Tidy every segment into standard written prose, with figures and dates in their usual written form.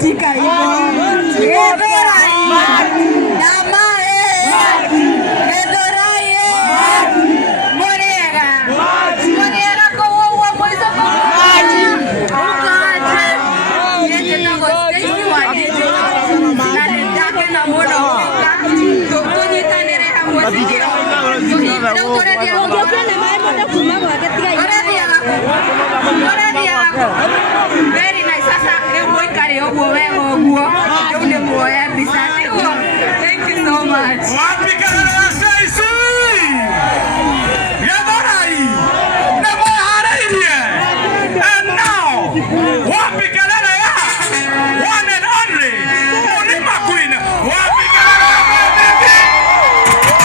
kuitika hivyo. Very nice. Sasa leo boy kare oguo wego oguo. Leo ni moya bisani. Thank you so much. Wapi kana na sisi? Yabarai. Na moya ile. And now, wapi kana na ya? One and only. Mulima Queen. Wapi kana na baby?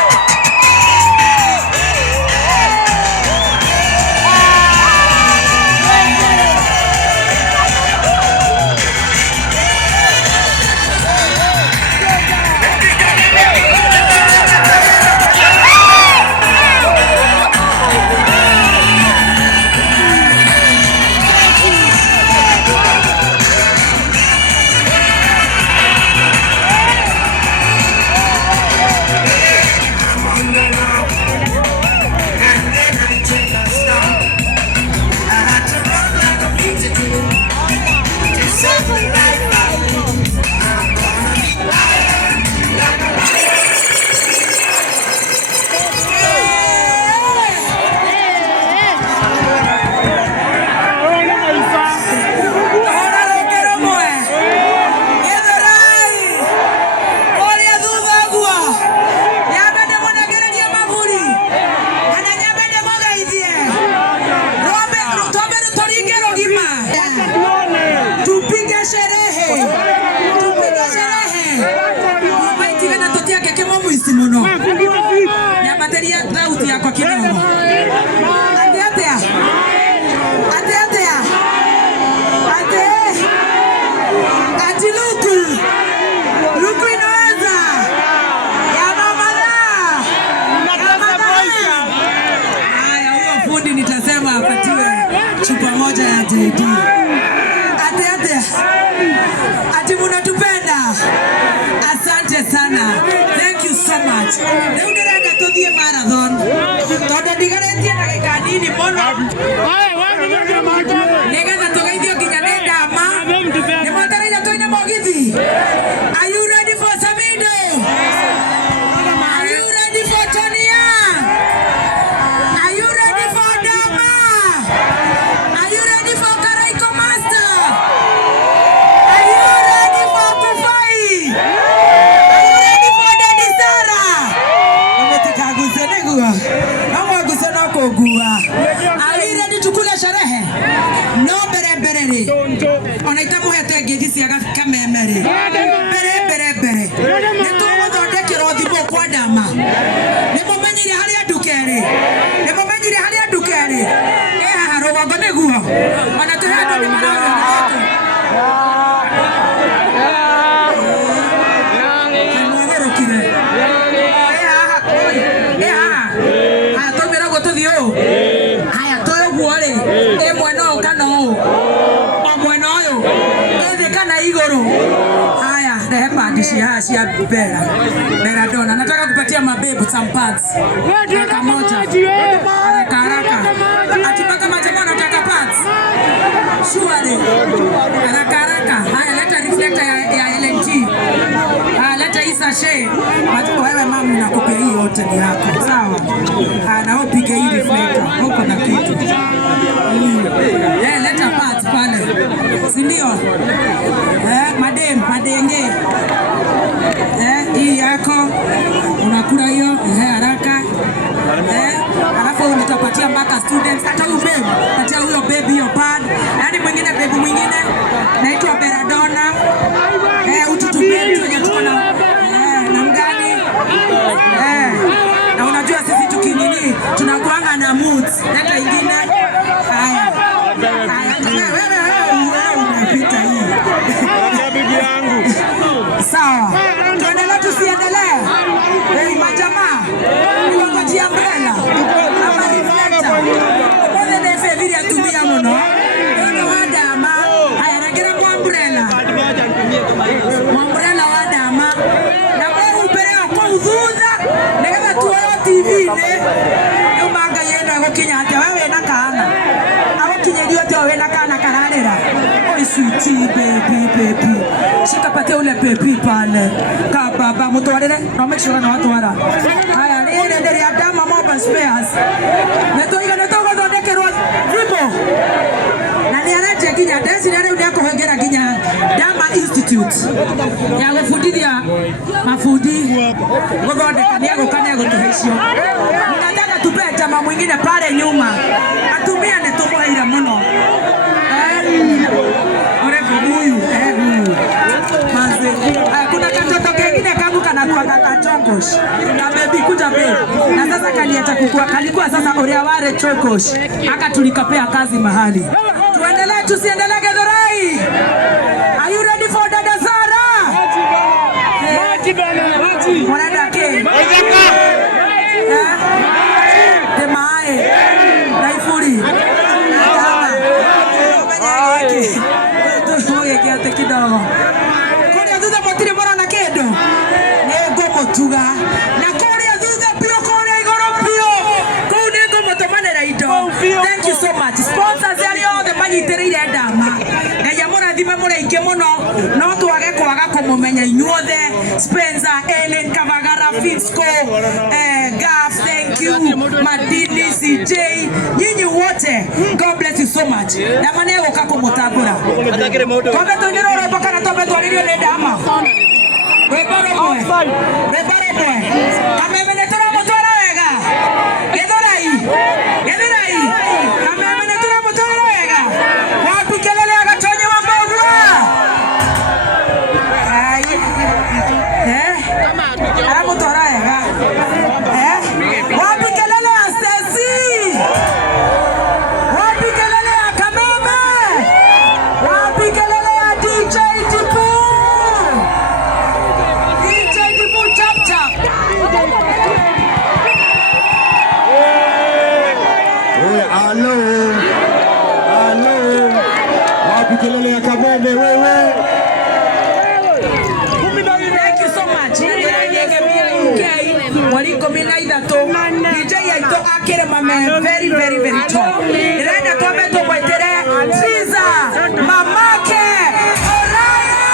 Chupa moja ya JD. Ati munatupenda. Asante sana. Thank you so much. Leo ndirenda tuthie marathon. Tondu ndigaretie ndagika nini muno. Nigetha tugeithio nginya ni ndama. Ni mwetereire tuine mogithi. Are you ready for Samido? Are you ready for Tonia? Are you ready for Dama? Are you ready for Karaiko Master? Are you ready for Kufai? Are you ready for Daddy Sarah? Umetaka gusene gua. Naomba gusene kwa gua. Are we ready tukule sherehe? No bereberere. Onaitamu hete ngigisi agafika memere. Bereberere. Nitumo thondekero thimo kwa Dama. Nimumenyire haria ndukere. Nimumenyire haria ndukere. Rogo neguo ona tuhendo ni maraga tomera go tuthio haya toyo guore e mweno kana o mweno uyu ethe kana iguru haya rehe pandi cia Beradona. Nataka kupatia mabebu some pads haraka moja haraka atipaka majama nataka pads shuare haraka haya leta reflector ya LNG leta isashe wewe mama nakupea hii yote ni yako sawa na upige hii reflector huko na kitu leta pads pale si ndio madenge hii yako unakula hiyo haraka alafu nitapatia mpaka students hata huyo baby patia huyo baby hiyo pad yani mwingine baby mwingine naitwa Beradona ututubeni wenye tuko na mgani na unajua sisi tukinini tunakuanga na moods hata ingine haya wewe unapita hii bibi yangu sawa tuendelee tusiendelee majamaa niwangojea umbrella ama reflector mbona nefe vile atumia mno ndio Dama haya regera kwa umbrella Pepi. Shika patia ule pepi pale. Ka baba mutwarire na make sure na watu wara. Haya ile ndio ya Dama Mobile Spares. Netoiga thondekerwo ribo. Na ni araje kinya desi na riu ndako hongera kinya Dama Institute. Ya gufundithia mafundi guthondeka ni agukania gutuhecio. Ninataka tupe chama mwingine pale nyuma. Atumia ni tumuheira muno. Kuna katoto kengine kangu kanakuanga kachongosh na baby kuja baby na sasa kaliacha kukua kalikuwa sasa oria ware chokosh aka tulikapea kazi mahali. Tuendelee tusiendelee Githurai? Are you ready for Dada Zara? Maji bana maji mwana ke Demae Naifuri Dama Oye kiate kidogo tire mora na kendo nego motuga na korea thutha pio korea igoro pio kou nego motomanera indo. Thank you so much sponsors ali othe manyitiriire Dama na ya mora thime mura inge muno no twage kwaga kumumenya inyuothe Spencer Ellen Kavagara Fisco Gaf thank you Madini CJ nyinyi wote God bless you so much na manego kakumutagura kombe tunyiroro bakana tombe twalirio ne Dama Rebaro boy. Kameme tura motora wega. Githurai. Kameme tura motora wega. Wapi kelele agatonye wa mbogwa. Ara motora wega. Wapi kelele Stacy. Wapi kelele Kameme. Wapi kelele DJ Tipu. Kelele ya Kameme wewe. Thank you so much. Waliko mina idhato. DJ yaito akere mame very top. Irenda tometo mwetere. Triza. Mamake. Oraya.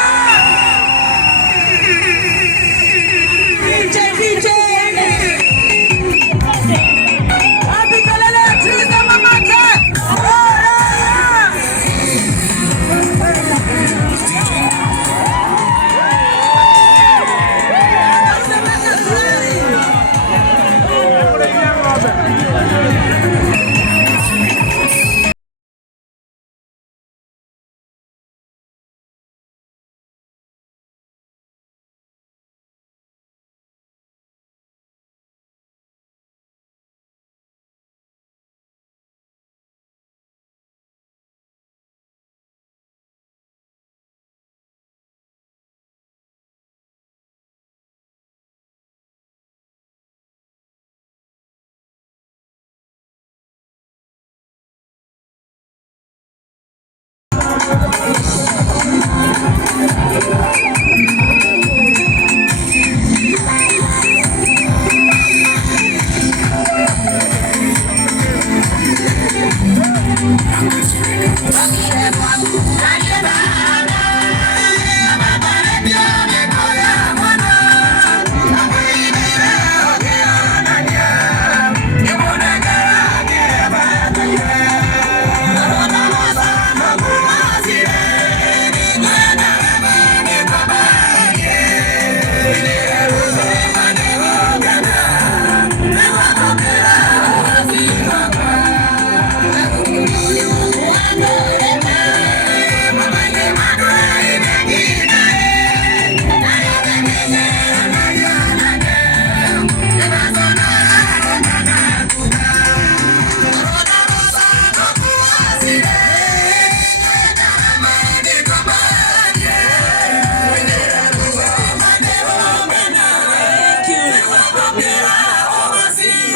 DJ. Wapi kelele Triza mamake.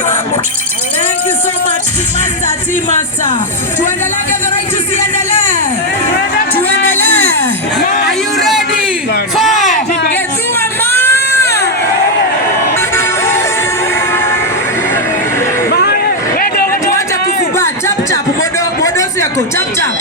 Thank you so much, Team Master. Tuendelee Githurai tusiendelee. Tuendelee. Are you ready for Githurai? Tuacha kukuba chap modo siako chap.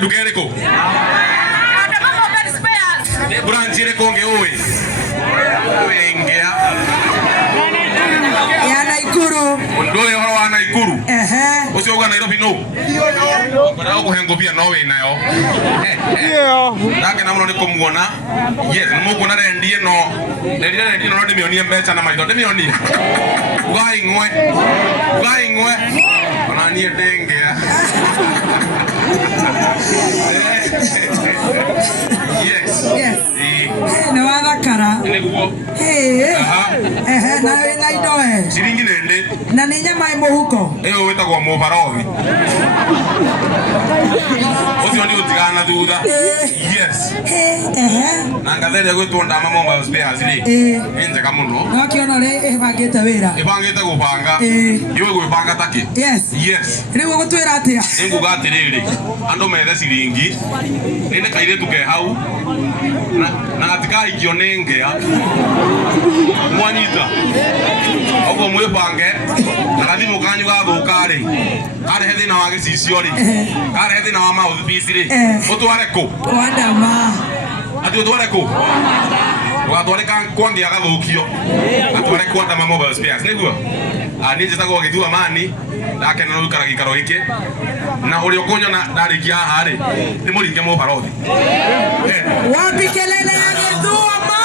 dukereko ne branch ile konge owe wengea ya Naikuru ndole horo na Ikuru ucio uga Nairobi no bara kuhengo bia no we nayo ndake na muno ni kumuona yes mukuona rendie no rendie no ndimionie mbeca na maitho ndimionie ugaingwe ona nie ndengea yes ne wathakara niguo na idoe siringi nende na ni nyama imuhuko eyo wetagwo mubarothi ucio ndio tigana thutha yes na ngathele gwitwo ndama Mobile Spares ri enjega muno no kiona ri ibangite wira ibangite gubanga iwe gwibanga taki yes riu gutwira atia inguga atiriri andu methe siringi ninde kaire tuke hau na gatika ikio nengea mwanyita ogo mwibange na gathimu kanyu gathukari kare hethi na wage cicio ri kare hethi na wa mouthpiece ri utware ku wandama ati utware ku watware kan kwangi agathukio atware kwanda Mobile Spares niguo ani njitagwo githua mani ndake na rukara gikaro giki na uri ukunyona ndarikia haha ri ni muringe mubarothi wapi kelele ya githua ma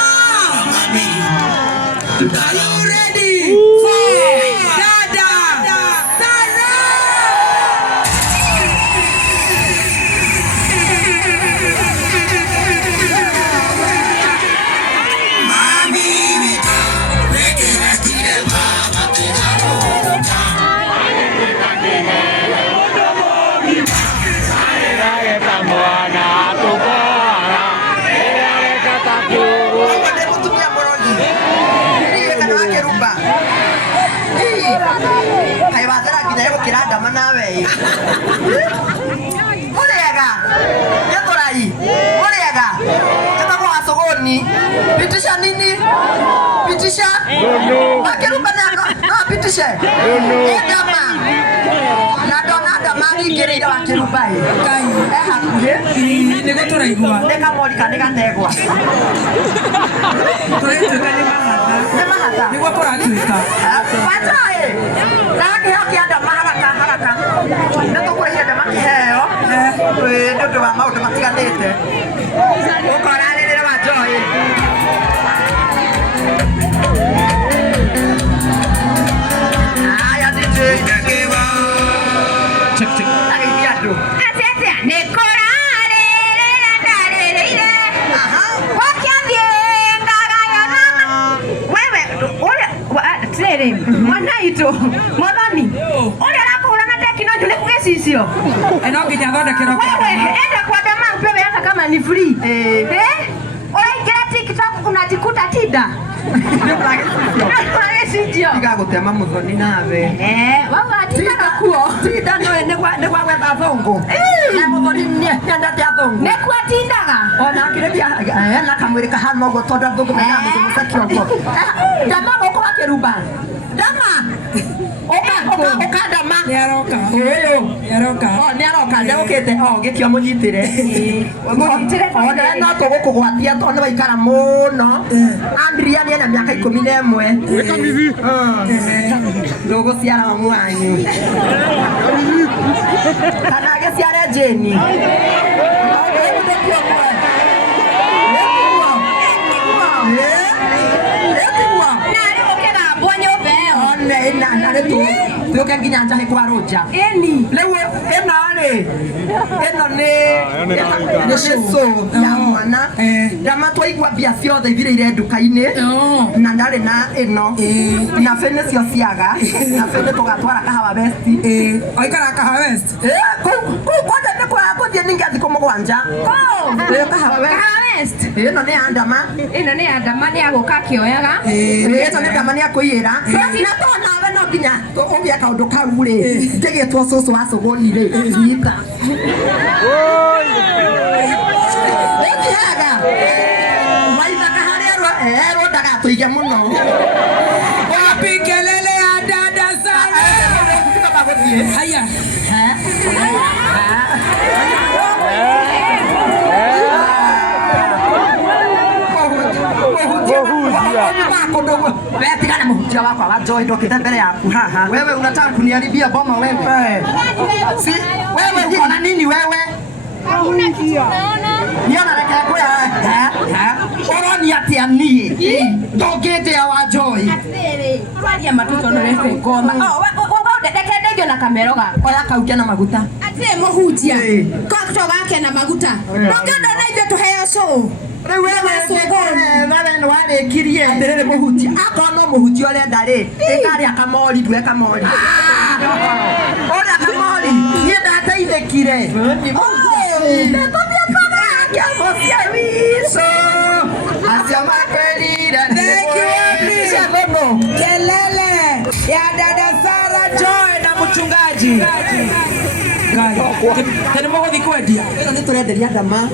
are you ready dada Sara kirada manawe murega yatorai murega kama kwa sokoni pitisha nini pitisha akeruba na pitisha edama na donada mari gerira wakeruba kai hakuhe ni guturaigwa ndeka morika ndekategwa turetuka ni mahatha ni gwa kuratuika patae lagi haki ada haraka natukurehe da makiheo ndoto wa maundu matiganite ukorarire wa joy aya DJ kewa check agiado Atia nikorarire na ndarire wakiambie ngagayona wewe ule mwanaito mwathani ule rakura na tekinoji ule kugecicio eno nginya thondekero wewe enda kwa dama upewe hata kama ni free uraingira TikTok unajikuta tida igagutema muthoni nawe waga tida kuo tida no ne kwa wetha thongo na muthoni nyendete athongo ne kwa tindaga ona kirebia na kamwiri kahana ugo tondu athongo mena muthoni kiongo dama goko wakeruba dama oka dama niaroka niaroka ndegukite gikio munyitire ona no tugukugwatia tondu waikara muno Andrea ni na miaka 11 weka mivi ndogo ciara wa mwanyu kana geciare Jeni tuke nginya nja kwa roja eni lewe eno ni so ya mwana dama twaigwa bia ciothe ithire nduka-ini na ndari na eno na fene cio ciaga na fene tugatwara kahawa west oikara kahawa west kwanja ni kwa kuthie ningathi kumugwanja kahawa west eno ni andama ni aguka kioyaga eno ni andama ni akuira na tona we no nginya ugia kaundu kau ri ndigitwo cucu wa sogoni ri nyita waithaka haria ero ndagatuige muno wapi kelele ya dada Sara haya kodogo. Wewe tigana mhutia wako wa Joy ndokita mbele yaku haha. Wewe unataka kuniharibia boma wewe. Si wewe uko na nini wewe? Niona reke kwa oroni atia nie. Ndokete ya wa Joy. Twali ya matuto no refe ngoma. Ndeke ndejo na kameroga. Oya kaukia na maguta. Atie muhutia. Kwa kutoka yake na maguta. Ndokendo na hivyo tuheo so. Wewe no wale kirie nderere muhutia. Akono muhutia ole ndare. Ekari akamori dwe kamori. Ole akamori. Ni ndata idekire. Ndakobia pana ya mosia wiso. Asema kweli Thank you, Abby. Kelele ya dada Sara Joy na mchungaji. Tena moko dikwedia. Ndio tunaendelea dama.